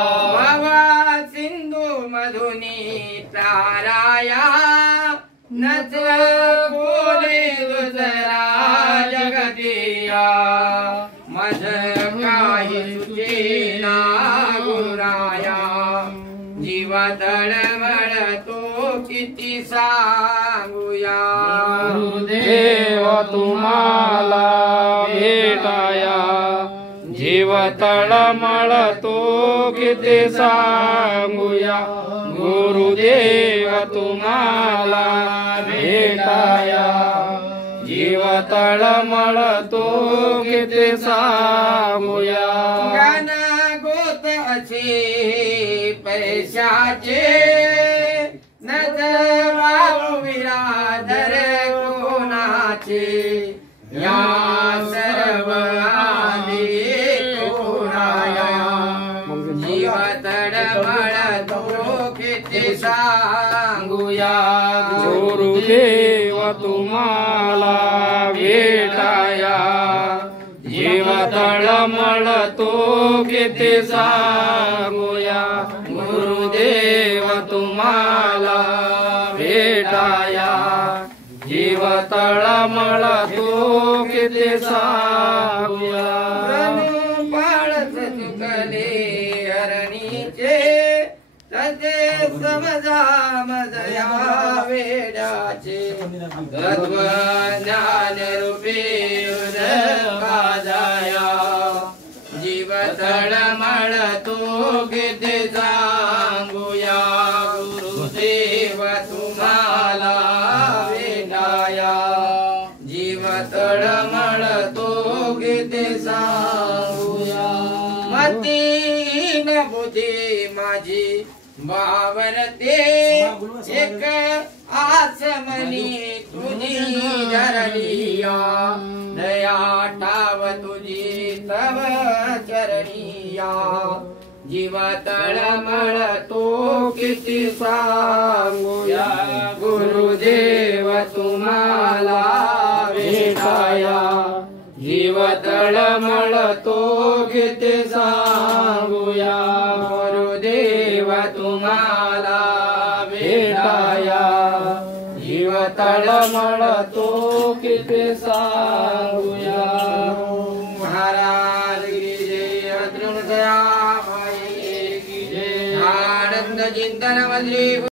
भावा सिंधू मधुनी ताराया नच कोणी दुसरा जगतिया मज काही सुचेना गुराया जीवा तळमळ तो किती सांगूया गुरुदेव तुम्हाला भेटाया जीव तळमळ तो किती सांगूया गुरुदेव तुम्हाला भेटाया जीव तळमळ तो किती सांगूया गान गोत असे पैशाचे नजर विराधर कोणाचे या सर्व आधी कोणाया जीव तळमळ तो किती सांगूया गुरुदेव तुम्हाला भेटाया जीव तळमळ तो किती सांगूया गुरुदेव तुम्हाला भेटाया जीव तळमळ तो किती सांगूया पाळत चुकले हरणीचे तसे समजा मजया वेडाचे तत्व ज्ञान रूपी उदकाजाया जीव तळमळ तो किती सांगूया गुरुदेव तुम्हाला भेटाया जीव तळमळ तो किती सांगूया मतीन बुद्धी माझी बावरते एक आसमनी तुझी धरलिया दया ठाव तुझी तव चरणिया जीव तळमळ तो किती सांगूया गुरुदेव तुम्हाला भेटाया जीव तळमळ तो किती सांगूया गुरुदेव तुम्हाला भेटाया जीव तळमळ तो किती सांगूया महाराज की जय अतृण दया भाई की जय आनंद चिंतन मंदिर